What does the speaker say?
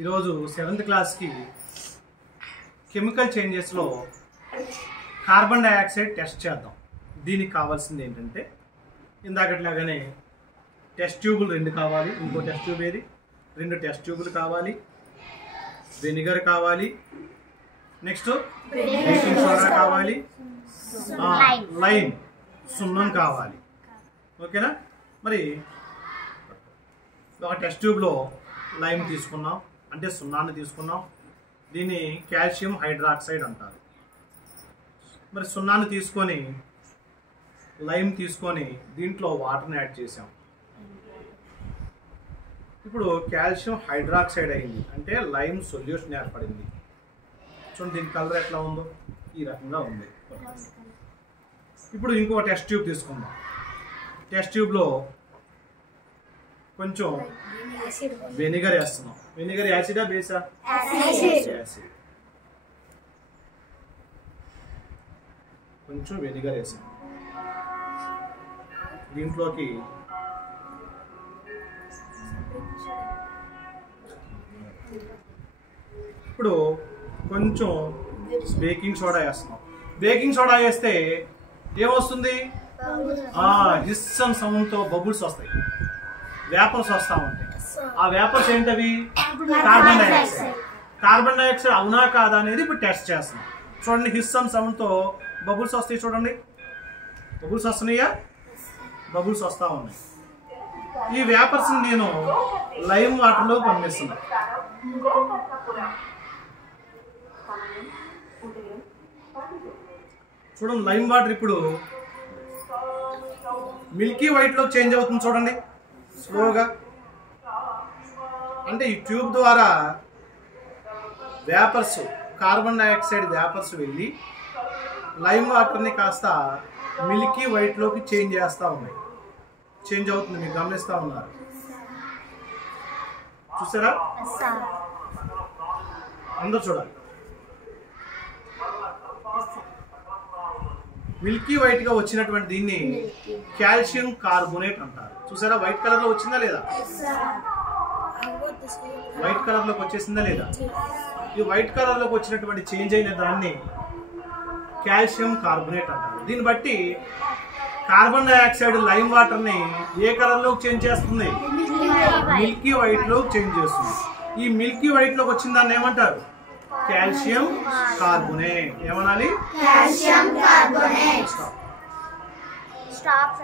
ఈరోజు 7th క్లాస్కి chemical చేంజెస్లో carbon dioxide test చేద్దాం. దీనికి కావాల్సింది ఏంటంటే ఇందాకట్లాగానే టెస్ట్ ట్యూబులు 2 కావాలి. ఇంకో టెస్ట్ ట్యూబ్ ఏది, 2 టెస్ట్ ట్యూబులు కావాలి, వెనిగర్ కావాలి, నెక్స్ట్ బేకింగ్ సోడా కావాలి, లైమ్ సున్నం కావాలి. ఓకేనా? మరి ఒక టెస్ట్ ట్యూబ్లో లైమ్ తీసుకున్నాం, అంటే సున్నాన్ని తీసుకున్నాం. దీన్ని కాల్షియం హైడ్రాక్సైడ్ అంటారు. మరి సున్నాన్ని తీసుకొని లైమ్ తీసుకొని దీంట్లో వాటర్ని యాడ్ చేసాం. ఇప్పుడు కాల్షియం హైడ్రాక్సైడ్ అయింది, అంటే లైమ్ సొల్యూషన్ ఏర్పడింది. చూడండి దీని కలర్ ఎట్లా ఉందో, ఈ రకంగా ఉంది. ఇప్పుడు ఇంకో టెస్ట్ ట్యూబ్ తీసుకుందాం. టెస్ట్ ట్యూబ్లో కొంచెం వెనిగర్ వేస్తున్నాం. వెనిగర్ యాసిడా బేసా? యాసిడ్. కొంచెం వెనిగర్ వేసాం. దీంట్లోకి ఇప్పుడు కొంచెం బేకింగ్ సోడా వేస్తున్నాం. బేకింగ్ సోడా వేస్తే ఏమొస్తుంది? హిస్సం సౌండ్తో బబుల్స్ వస్తాయి, వేపర్స్ వస్తూ ఉంటాయి. ఆ వేపర్స్ ఏంటవి? Carbon dioxide. కార్బన్ డైఆక్సైడ్ అవునా కాదా అనేది ఇప్పుడు టెస్ట్ చేస్తున్నాం. చూడండి, హిస్సం సౌండ్తో బబుల్స్ వస్తాయి. చూడండి, బబుల్స్ వస్తున్నాయా? బబుల్స్ వస్తూ ఉన్నాయి. ఈ వేపర్స్ నేను లైమ్ వాటర్లో పంపిస్తున్నా. చూడండి, లైమ్ వాటర్ ఇప్పుడు మిల్కీ వైట్ లో చేంజ్ అవుతుంది. చూడండి స్లోగా. అంటే ఈ ట్యూబ్ ద్వారా వేపర్స్, కార్బన్ డైఆక్సైడ్ వేపర్స్ వెళ్ళి లైమ్ వాటర్ని కాస్త మిల్కీ వైట్ లోకి చేంజ్ చేస్తూ ఉన్నాయి. చేంజ్ అవుతుంది, మీరు గమనిస్తూ ఉన్నారు. చూసారా? అందరూ చూడాలి. మిల్కీ వైట్ గా వచ్చినటువంటి దీన్ని కాల్షియం కార్బోనేట్ అంటారు. చూసారా, వైట్ కలర్ లో వచ్చిందా లేదా? వైట్ కలర్ లోకి వచ్చేసిందా లేదా? ఈ వైట్ కలర్ లోకి వచ్చినటువంటి చేంజ్ అయిన దాన్ని కాల్షియం కార్బోనేట్ అంటారు. దీన్ని బట్టి కార్బన్ డైఆక్సైడ్ లైమ్ వాటర్ ని ఏ కలర్ లోకి చేంజ్ చేస్తుంది? మిల్కీ వైట్ లోకి చేంజ్ చేస్తుంది. ఈ మిల్కీ వైట్ లోకి వచ్చిన దాన్ని ఏమంటారు? Calcium carbonate. ఏమనాలి? Calcium carbonate. స్టాప్.